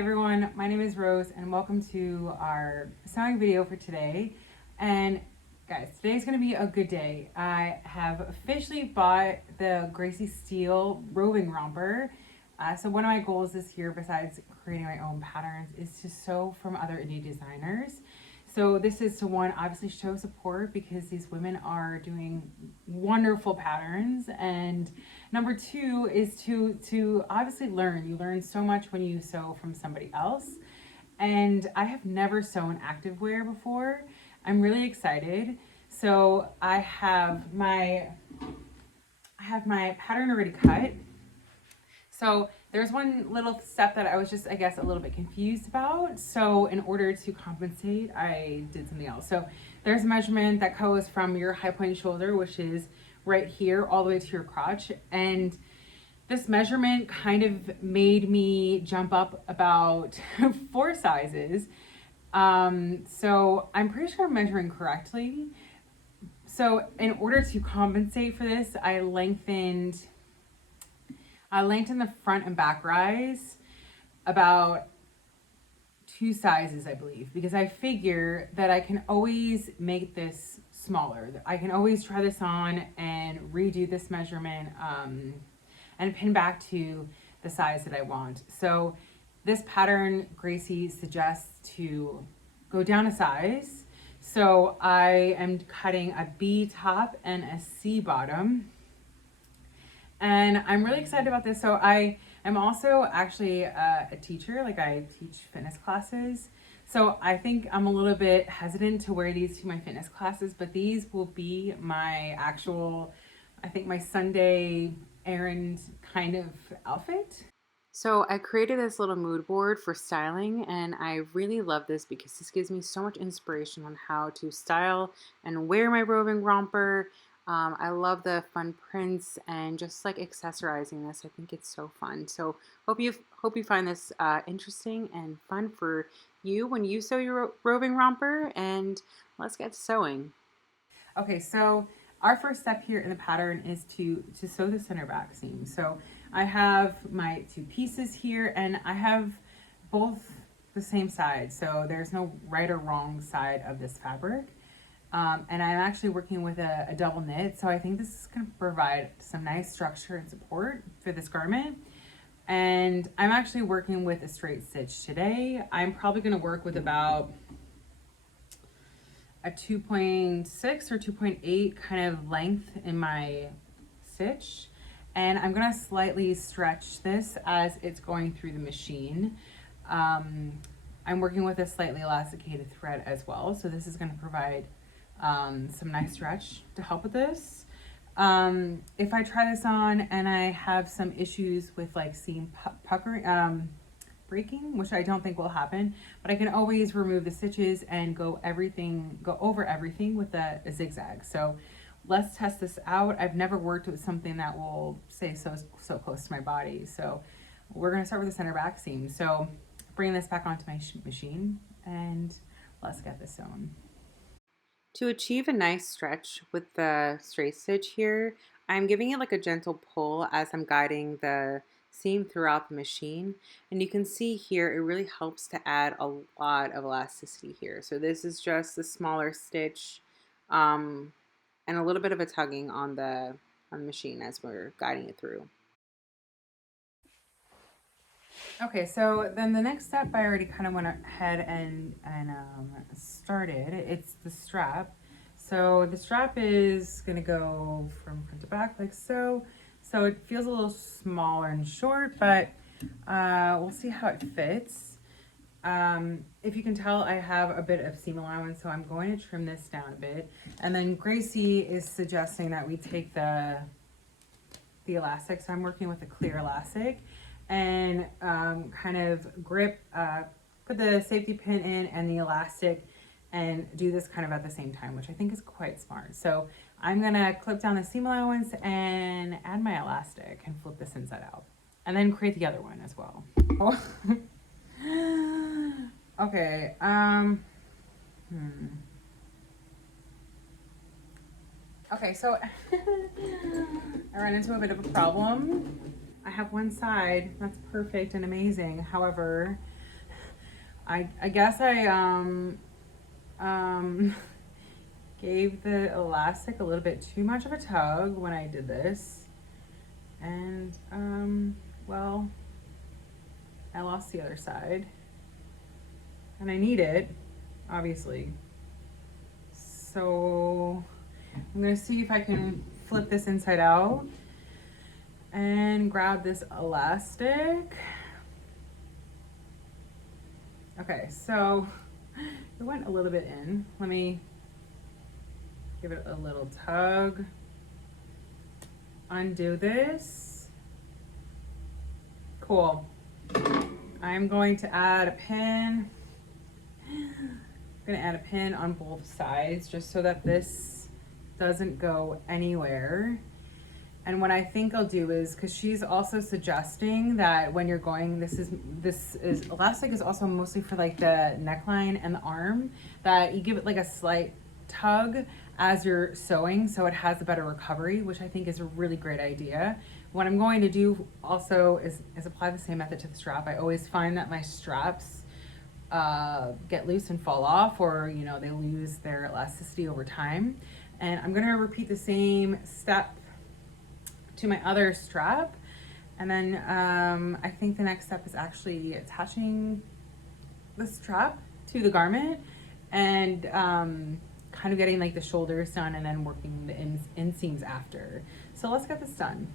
Everyone, my name is Rose and welcome to our sewing video for today. And guys, today's gonna be a good day. I have officially bought the Gracie Steel Roving Romper. So one of my goals this year, besides creating my own patterns, is to sew from other indie designers. So this is to one, obviously show support because these women are doing wonderful patterns, and number two is to obviously learn. You learn so much when you sew from somebody else. And I have never sewn activewear before. I'm really excited. So I have my pattern already cut. So there's one little step that I was just, I guess, a little bit confused about. So in order to compensate, I did something else. So there's a measurement that goes from your high point shoulder, which is right here, all the way to your crotch. And this measurement kind of made me jump up about 4 sizes. So I'm pretty sure I'm measuring correctly. So in order to compensate for this, I lengthened the front and back rise about 2 sizes, I believe, because I figure that I can always make this smaller. I can always try this on and redo this measurement and pin back to the size that I want. So this pattern, Gracie suggests to go down a size. So I am cutting a B top and a C bottom. And I'm really excited about this. So I am also actually a teacher, like I teach fitness classes. So I think I'm a little bit hesitant to wear these to my fitness classes, but these will be my actual, I think my Sunday errand kind of outfit. So I created this little mood board for styling, and I really love this because this gives me so much inspiration on how to style and wear my roving romper. I love the fun prints and just like accessorizing this. I think it's so fun. So hope you find this interesting and fun for you when you sew your roving romper. And let's get sewing. Okay, so our first step here in the pattern is to sew the center back seam. So I have my 2 pieces here, and I have both the same side. So there's no right or wrong side of this fabric. And I'm actually working with a double knit, so I think this is going to provide some nice structure and support for this garment. And I'm actually working with a straight stitch today. I'm probably going to work with about a 2.6 or 2.8 kind of length in my stitch. And I'm going to slightly stretch this as it's going through the machine. I'm working with a slightly elasticated thread as well, so this is going to provide some nice stretch to help with this. If I try this on and I have some issues with like seam puckering, breaking, which I don't think will happen, but I can always remove the stitches and go over everything with a zigzag. So let's test this out. I've never worked with something that will stay so close to my body. So we're gonna start with the center back seam. So bring this back onto my machine and let's get this sewn. To achieve a nice stretch with the straight stitch here, I'm giving it like a gentle pull as I'm guiding the seam throughout the machine. And you can see here, it really helps to add a lot of elasticity here. So this is just a smaller stitch and a little bit of a tugging on the machine as we're guiding it through. Okay, so then the next step I already kind of went ahead and started. It's the strap. So the strap is going to go from front to back like so. So it feels a little smaller and short, but we'll see how it fits. If you can tell, I have a bit of seam allowance, so I'm going to trim this down a bit. And then Gracie is suggesting that we take the elastic. So I'm working with a clear elastic and kind of grip, put the safety pin in and the elastic and do this kind of at the same time, which I think is quite smart. So I'm gonna clip down the seam allowance and add my elastic and flip this inside out. And then create the other one as well. Okay, Okay, so I ran into a bit of a problem. I have one side that's perfect and amazing. However, I guess I gave the elastic a little bit too much of a tug when I did this, and well, I lost the other side, and I need it, obviously. So I'm gonna see if I can flip this inside out and grab this elastic. Okay, so it went a little bit in. Let me give it a little tug. Undo this. Cool. I'm going to add a pin. I'm gonna add a pin on both sides just so that this doesn't go anywhere. And what I think I'll do is, because she's also suggesting that when you're going, this is elastic is also mostly for like the neckline and the arm, that you give it like a slight tug as you're sewing so it has a better recovery, which I think is a really great idea. What I'm going to do also is apply the same method to the strap. I always find that my straps get loose and fall off, or you know, they lose their elasticity over time. And I'm gonna repeat the same step to my other strap, and then I think the next step is actually attaching the strap to the garment and kind of getting like the shoulders done and then working the inseams after. So let's get this done.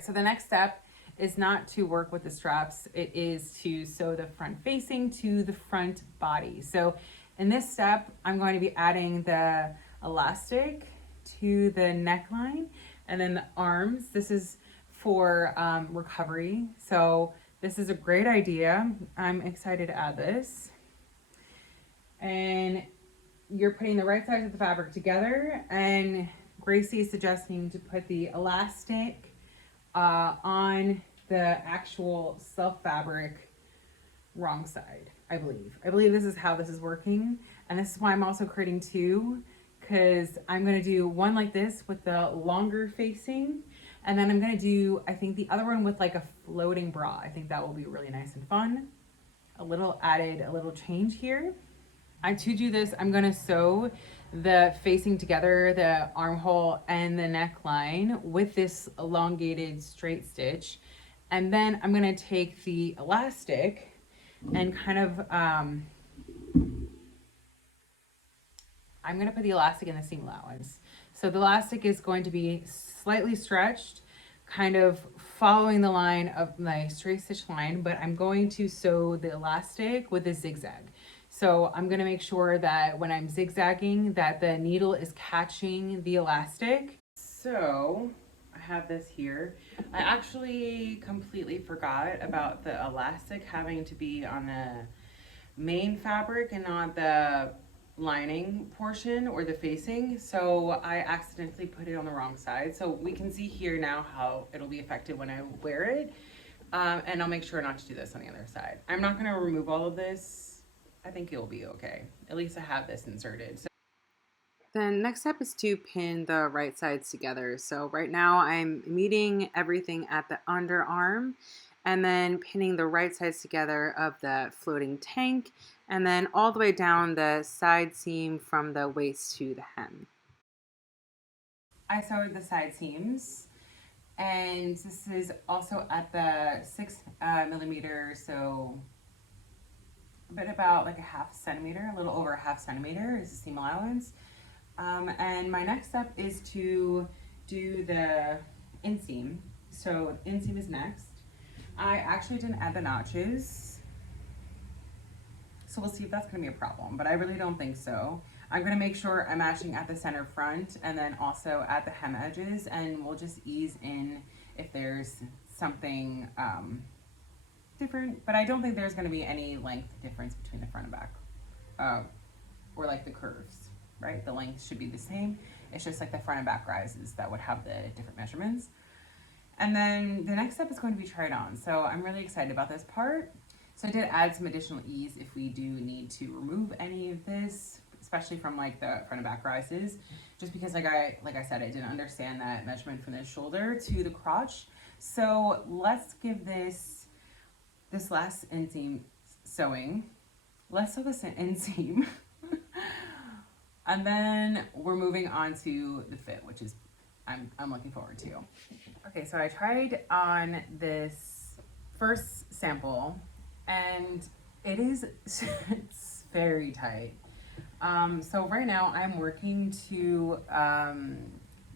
So the next step is not to work with the straps, it is to sew the front facing to the front body. So in this step, I'm going to be adding the elastic to the neckline and then the arms. This is for recovery. So this is a great idea. I'm excited to add this. And you're putting the right sides of the fabric together, and Gracie is suggesting to put the elastic on the actual self fabric wrong side, I believe. I believe this is how this is working. And this is why I'm also creating two, because I'm going to do one like this with the longer facing, and then I'm going to do, I think, the other one with like a floating bra. I think that will be really nice and fun. A little change here. To do this, I'm going to sew the facing together, the armhole and the neckline with this elongated straight stitch, and then I'm going to take the elastic and kind of I'm going to put the elastic in the seam allowance. So the elastic is going to be slightly stretched, kind of following the line of my straight stitch line, but I'm going to sew the elastic with a zigzag. So I'm going to make sure that when I'm zigzagging that the needle is catching the elastic. So I have this here. I actually completely forgot about the elastic having to be on the main fabric and not the lining portion or the facing, so I accidentally put it on the wrong side. So we can see here now how it'll be affected when I wear it, and I'll make sure not to do this on the other side. I'm not going to remove all of this. I think it'll be okay. At least I have this inserted. So then next step is to pin the right sides together. So right now I'm meeting everything at the underarm and then pinning the right sides together of the floating tank, and then all the way down the side seam from the waist to the hem. I sewed the side seams, and this is also at the 6 millimeter, so a bit about like a half centimeter, a little over a half centimeter is the seam allowance. And my next step is to do the inseam. So inseam is next. I actually didn't add the notches, so we'll see if that's going to be a problem, but I really don't think so. I'm going to make sure I'm matching at the center front and then also at the hem edges, and we'll just ease in if there's something different, but I don't think there's going to be any length difference between the front and back, or like the curves, right? The length should be the same. It's just like the front and back rises that would have the different measurements. And then the next step is going to be tried on. So I'm really excited about this part. So I did add some additional ease if we do need to remove any of this, especially from like the front and back rises, just because like I said, I didn't understand that measurement from the shoulder to the crotch. So let's give this last inseam sewing less so the inseam. And then we're moving on to the fit, which is I'm looking forward to. Okay, so I tried on this first sample, and it is it's very tight. So right now I'm working to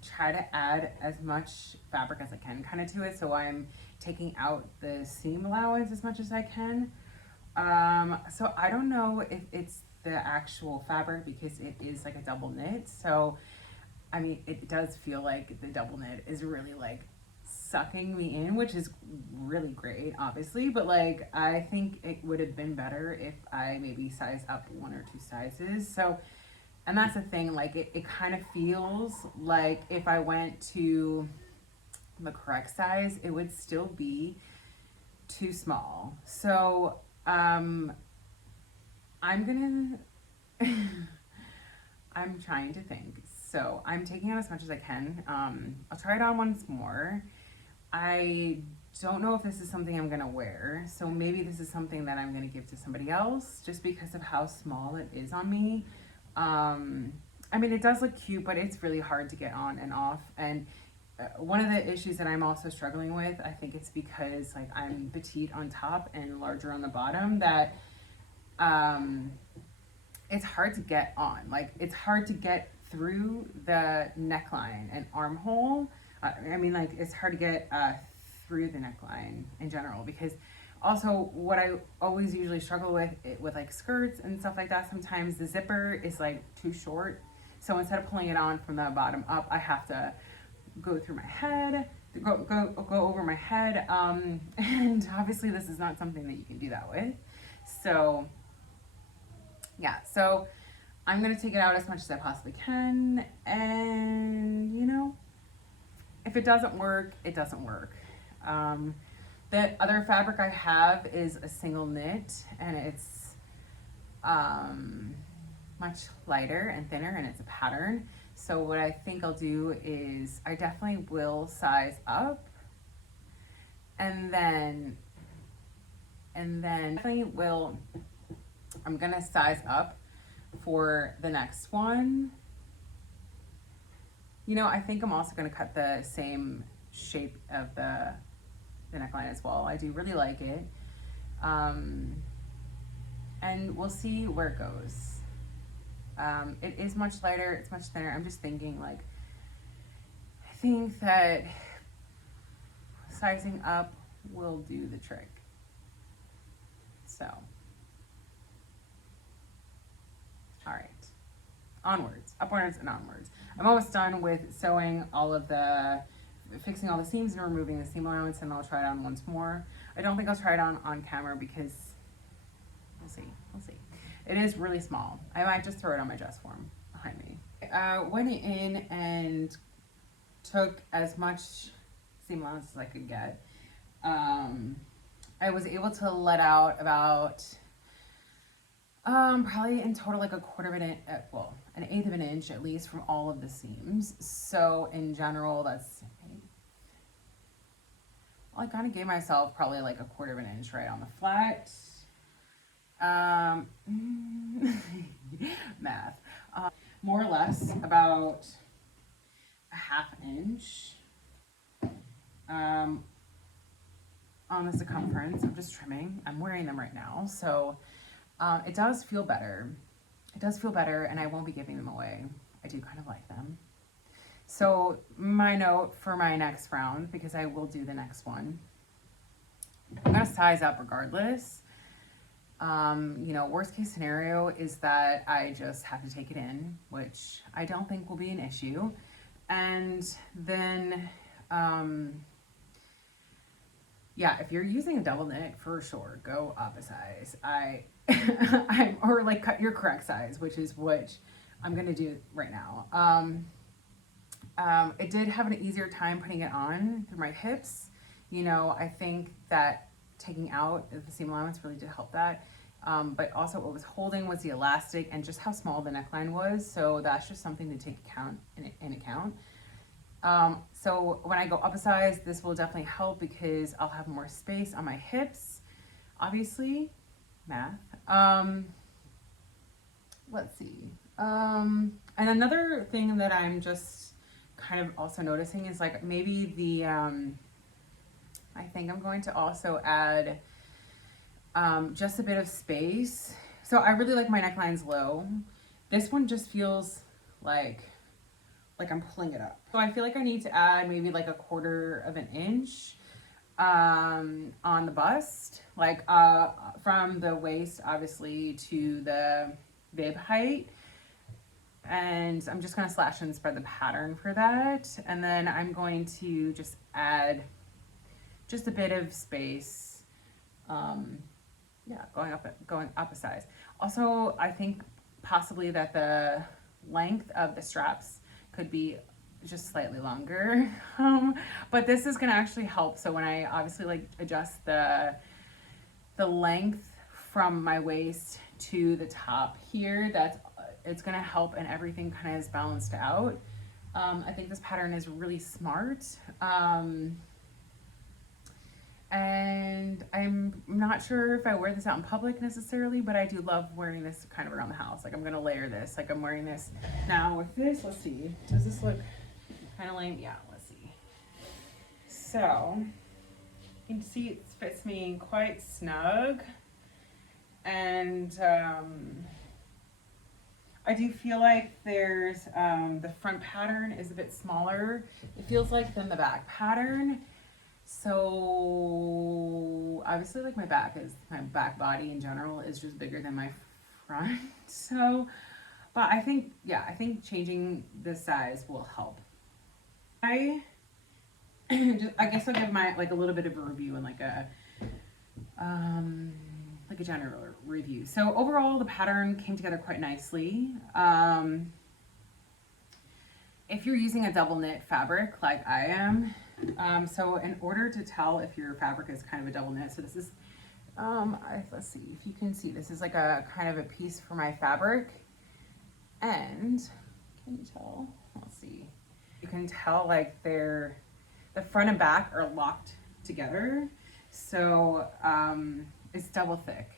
try to add as much fabric as I can kind of to it. So I'm taking out the seam allowance as much as I can. So I don't know if it's the actual fabric because it is like a double knit. So I mean, it does feel like the double knit is really like sucking me in, which is really great, obviously. But like, I think it would have been better if I maybe size up 1 or 2 sizes. So, and that's the thing, like, it kind of feels like if I went to the correct size, it would still be too small. So, I'm gonna, I'm trying to think. So I'm taking out as much as I can. I'll try it on once more. I don't know if this is something I'm gonna wear, so maybe this is something that I'm gonna give to somebody else just because of how small it is on me. I mean, it does look cute, but it's really hard to get on and off. And one of the issues that I'm also struggling with, I think it's because like I'm petite on top and larger on the bottom, that um, it's hard to get on. Like it's hard to get through the neckline and armhole. I mean, like it's hard to get through the neckline in general because also what I always usually struggle with like skirts and stuff like that. Sometimes the zipper is like too short, so instead of pulling it on from the bottom up, I have to go through my head, go over my head, and obviously this is not something that you can do that with. So yeah, so I'm gonna take it out as much as I possibly can, and you know, if it doesn't work, it doesn't work. Um, the other fabric I have is a single knit, and it's um, much lighter and thinner, and it's a pattern. So what I think I'll do is I definitely will size up, and then definitely will. I'm gonna size up for the next one. You know, I think I'm also gonna cut the same shape of the neckline as well. I do really like it. And we'll see where it goes. It is much lighter, it's much thinner. I'm just thinking like, I think that sizing up will do the trick. So, all right, onwards, upwards and onwards. I'm almost done with sewing all of the, fixing all the seams and removing the seam allowance, and I'll try it on once more. I don't think I'll try it on camera because we'll see. It is really small. I might just throw it on my dress form behind me. Went in and took as much seam allowance as I could get. I was able to let out about probably in total like a quarter of an inch, well, an eighth of an inch at least from all of the seams. So in general, that's, well, I kind of gave myself probably like a quarter of an inch right on the flat. Math. More or less about a half inch on the circumference. I'm just trimming. I'm wearing them right now, so it does feel better. It does feel better, and I won't be giving them away. I do kind of like them. So my note for my next round, because I will do the next one, I'm gonna size up regardless. You know, worst case scenario is that I just have to take it in, which I don't think will be an issue. And then, yeah, if you're using a double knit, for sure, go up a size. Or like cut your correct size, which is what I'm gonna do right now. It did have an easier time putting it on through my hips. You know, I think that taking out the seam allowance really did help that. But also what was holding was the elastic and just how small the neckline was. So that's just something to take in account. So when I go up a size, this will definitely help because I'll have more space on my hips, obviously, math. let's see. And another thing that I'm just kind of also noticing is like maybe the, I think I'm going to also add just a bit of space. So I really like my necklines low. This one just feels like I'm pulling it up. So I feel like I need to add maybe like 1/4 of an inch on the bust, like from the waist obviously to the bib height. And I'm just gonna slash and spread the pattern for that. And then I'm going to just add just a bit of space. Yeah, going up a size. Also, I think possibly that the length of the straps could be just slightly longer. But this is gonna actually help. So when I obviously like adjust the length from my waist to the top here, it's gonna help, and everything kind of is balanced out. I think this pattern is really smart. And I'm not sure if I wear this out in public necessarily, but I do love wearing this kind of around the house. Like I'm gonna layer this, like I'm wearing this now with this. Let's see, does this look kind of lame? Yeah, let's see. So you can see it fits me quite snug, and I do feel like there's the front pattern is a bit smaller, it feels like, than the back pattern. So obviously like my back body in general is just bigger than my front. So, but I think, yeah, I think changing the size will help. I guess I'll give my, like a little bit of a review and like a general review. So overall the pattern came together quite nicely. If you're using a double knit fabric like I am, so in order to tell if your fabric is kind of a double knit, so this is, let's see if you can see, this is like a kind of a piece for my fabric. And can you tell? Let's see. You can tell like the front and back are locked together. So it's double thick.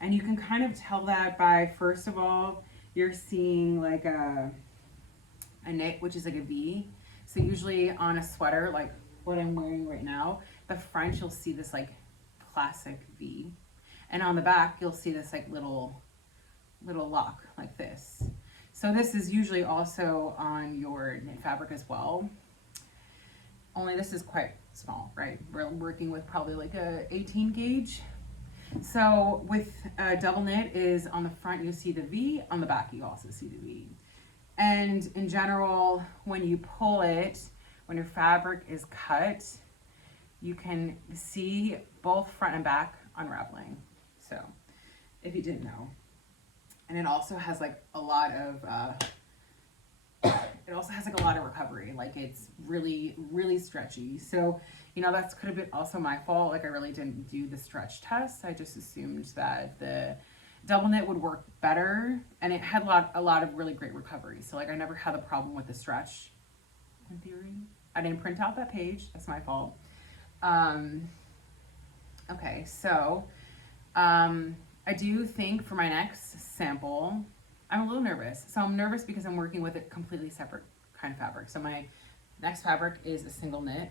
And you can kind of tell that by, first of all, you're seeing like a knit, which is like a V. So usually on a sweater, like what I'm wearing right now, the front you'll see this like classic V, and on the back you'll see this like little lock like this. So this is usually also on your knit fabric as well, only this is quite small, right? We're working with probably like a 18 gauge. So with a double knit is on the front you see the V, on the back you also see the V. And in general, when you pull it, when your fabric is cut, you can see both front and back unraveling. So if you didn't know. And it also has like a lot of recovery. Like it's really, really stretchy. So, you know, that's could have been also my fault. Like I really didn't do the stretch test. I just assumed that the double knit would work better, and it had a lot of really great recovery. So like I never had a problem with the stretch in theory. I didn't print out that page, that's my fault. Okay, so I do think for my next sample, I'm a little nervous. So I'm nervous because I'm working with a completely separate kind of fabric. So my next fabric is a single knit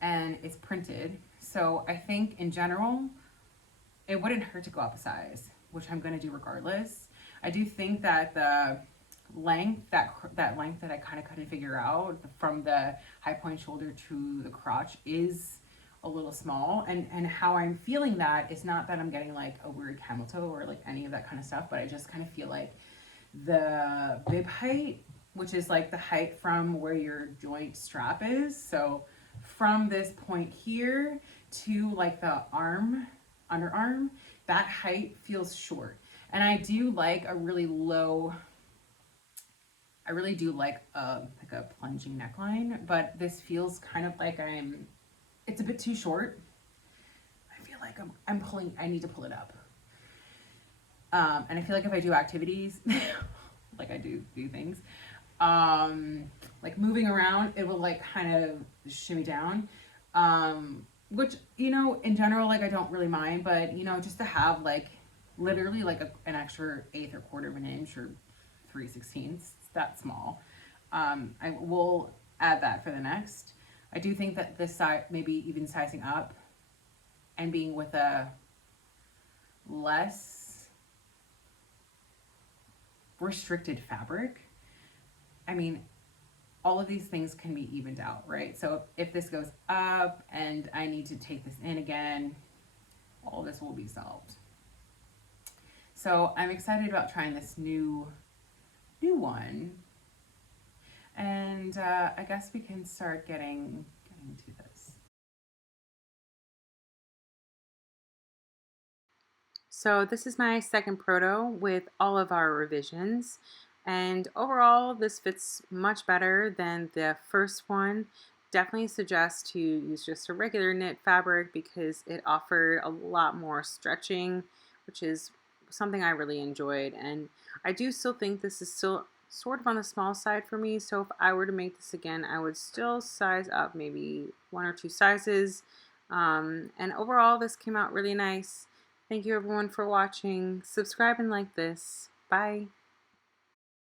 and it's printed. So I think in general, it wouldn't hurt to go up a size, which I'm gonna do regardless. I do think that the length, that length that I kind of couldn't figure out from the high point shoulder to the crotch is a little small. And how I'm feeling that is not that I'm getting like a weird camel toe or like any of that kind of stuff, but I just kind of feel like the bib height, which is like the height from where your joint strap is. So from this point here to like the underarm, that height feels short. And I do like a really low, I really do like a plunging neckline, but this feels kind of like it's a bit too short. I feel like I need to pull it up. And I feel like if I do activities, like I do things, like moving around, it will like kind of shimmy down. Which, you know, in general, like I don't really mind, but you know, just to have like literally like an extra eighth or quarter of an inch or 3/16. It's that small. I will add that for the next. I do think that this side, maybe even sizing up and being with a less restricted fabric, I mean, all of these things can be evened out, right? So if this goes up and I need to take this in again, all this will be solved. So I'm excited about trying this new one. And I guess we can start getting to this. So this is my second proto with all of our revisions. And overall, this fits much better than the first one. Definitely suggest to use just a regular knit fabric because it offered a lot more stretching, which is something I really enjoyed. And I do still think this is still sort of on the small side for me. So if I were to make this again, I would still size up maybe 1 or 2 sizes. And overall, this came out really nice. Thank you everyone for watching. Subscribe and like this. Bye.